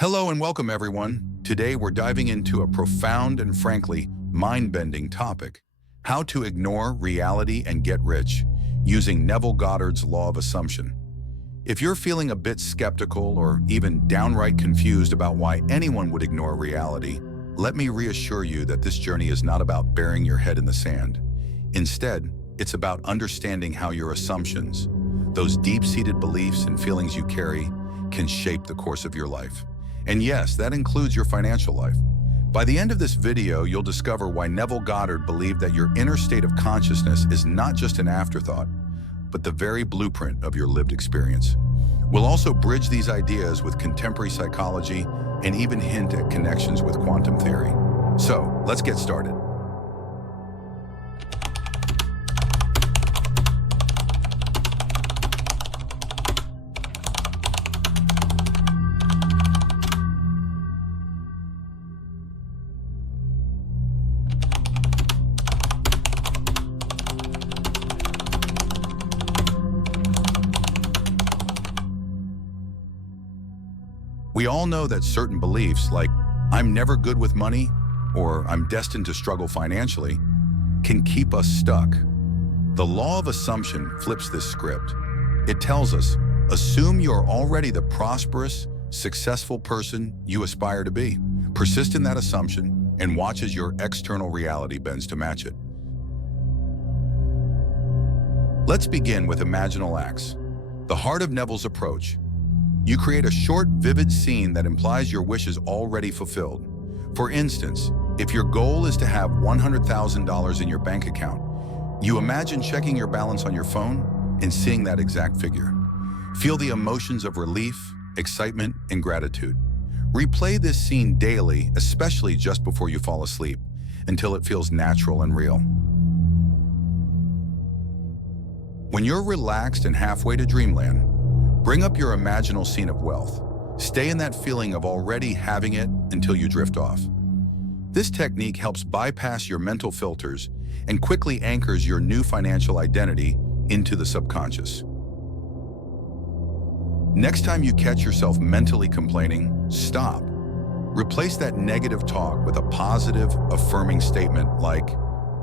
Hello and welcome, everyone. Today we're diving into a profound and frankly mind-bending topic: how to ignore reality and get rich using Neville Goddard's law of assumption. If you're feeling a bit skeptical or even downright confused about why anyone would ignore reality, let me reassure you that this journey is not about burying your head in the sand. Instead, it's about understanding how your assumptions, those deep-seated beliefs and feelings you carry, can shape the course of your life. And yes, that includes your financial life. By the end of this video, you'll discover why Neville Goddard believed that your inner state of consciousness is not just an afterthought, but the very blueprint of your lived experience. We'll also bridge these ideas with contemporary psychology and even hint at connections with quantum theory. So, let's get started. We all know that certain beliefs, like "I'm never good with money" or "I'm destined to struggle financially," can keep us stuck. The law of assumption flips this script. It tells us, assume you're already the prosperous, successful person you aspire to be. Persist in that assumption and watch as your external reality bends to match it. Let's begin with Imaginal acts, the heart of Neville's approach. You create a short, vivid scene that implies your wish is already fulfilled. For instance, if your goal is to have $100,000 in your bank account, you imagine checking your balance on your phone and seeing that exact figure. Feel the emotions of relief, excitement, and gratitude. Replay this scene daily, especially just before you fall asleep, until it feels natural and real. When you're relaxed and halfway to dreamland, bring up your imaginal scene of wealth. Stay in that feeling of already having it until you drift off. This technique helps bypass your mental filters and quickly anchors your new financial identity into the subconscious. Next time you catch yourself mentally complaining, stop. Replace that negative talk with a positive, affirming statement like,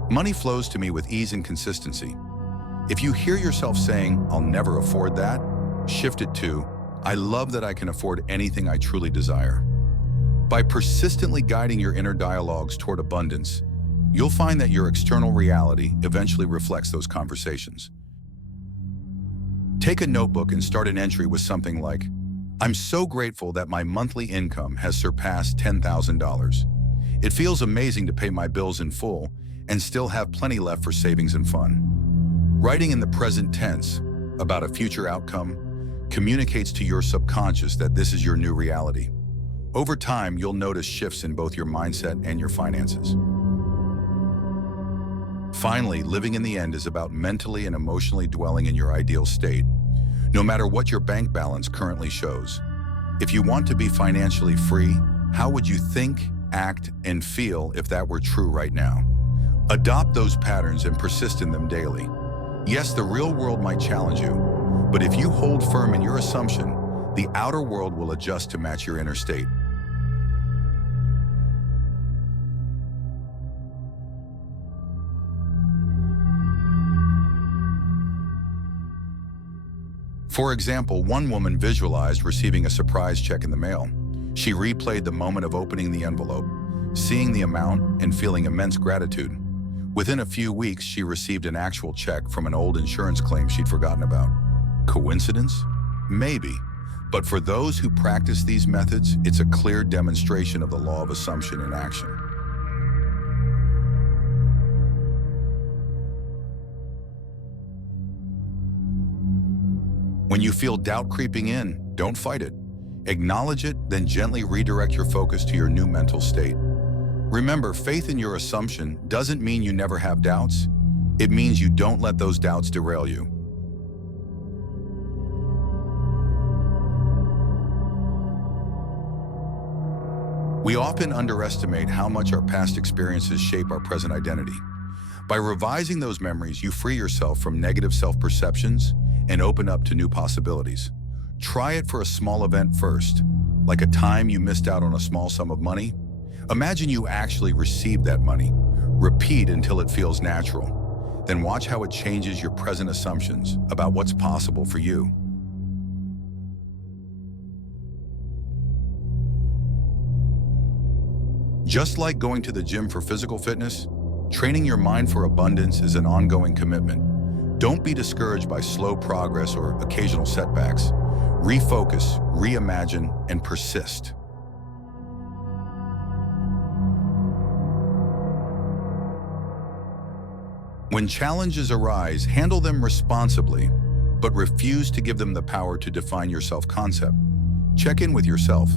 "Money flows to me with ease and consistency." If you hear yourself saying, "I'll never afford that," shift it to, "I love that I can afford anything I truly desire." By persistently guiding your inner dialogues toward abundance, you'll find that your external reality eventually reflects those conversations. Take a notebook and start an entry with something like, "I'm so grateful that my monthly income has surpassed $10,000. It feels amazing to pay my bills in full and still have plenty left for savings and fun." Writing in the present tense about a future outcome communicates to your subconscious that this is your new reality. Over time, you'll notice shifts in both your mindset and your finances. Finally, living in the end is about mentally and emotionally dwelling in your ideal state, no matter what your bank balance currently shows. If you want to be financially free, how would you think, act, and feel if that were true right now? Adopt those patterns and persist in them daily. Yes, the real world might challenge you, but if you hold firm in your assumption, the outer world will adjust to match your inner state. For example, one woman visualized receiving a surprise check in the mail. She replayed the moment of opening the envelope, seeing the amount and feeling immense gratitude. Within a few weeks, she received an actual check from an old insurance claim she'd forgotten about. Coincidence? Maybe. But for those who practice these methods, it's a clear demonstration of the law of assumption in action. When you feel doubt creeping in, don't fight it. Acknowledge it, then gently redirect your focus to your new mental state. Remember, faith in your assumption doesn't mean you never have doubts. It means you don't let those doubts derail you. We often underestimate how much our past experiences shape our present identity. By revising those memories, you free yourself from negative self-perceptions and open up to new possibilities. Try it for a small event first. like a time you missed out on a small sum of money? Imagine you actually received that money. Repeat until it feels natural. Then watch how it changes your present assumptions about what's possible for you. Just like going to the gym for physical fitness, training your mind for abundance is an ongoing commitment. Don't be discouraged by slow progress or occasional setbacks. Refocus, reimagine, and persist. When challenges arise, handle them responsibly, but refuse to give them the power to define your self-concept. Check in with yourself.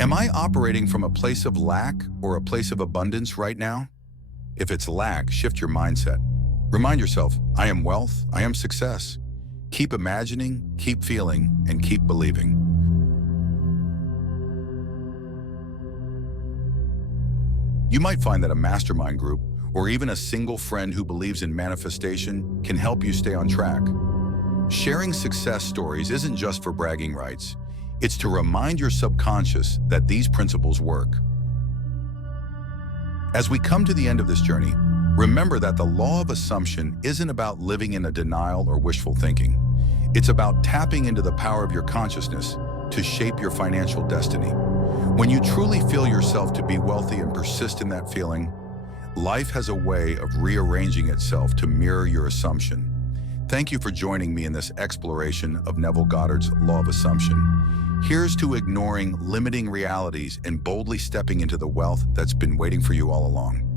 Am I operating from a place of lack or a place of abundance right now? If it's lack, shift your mindset. Remind yourself, I am wealth, I am success. Keep imagining, keep feeling, and keep believing. You might find that a mastermind group or even a single friend who believes in manifestation can help you stay on track. Sharing success stories isn't just for bragging rights. It's to remind your subconscious that these principles work. As we come to the end of this journey, remember that the law of assumption isn't about living in a denial or wishful thinking. It's about tapping into the power of your consciousness to shape your financial destiny. When you truly feel yourself to be wealthy and persist in that feeling, life has a way of rearranging itself to mirror your assumption. Thank you for joining me in this exploration of Neville Goddard's law of assumption. Here's to ignoring limiting realities and boldly stepping into the wealth that's been waiting for you all along.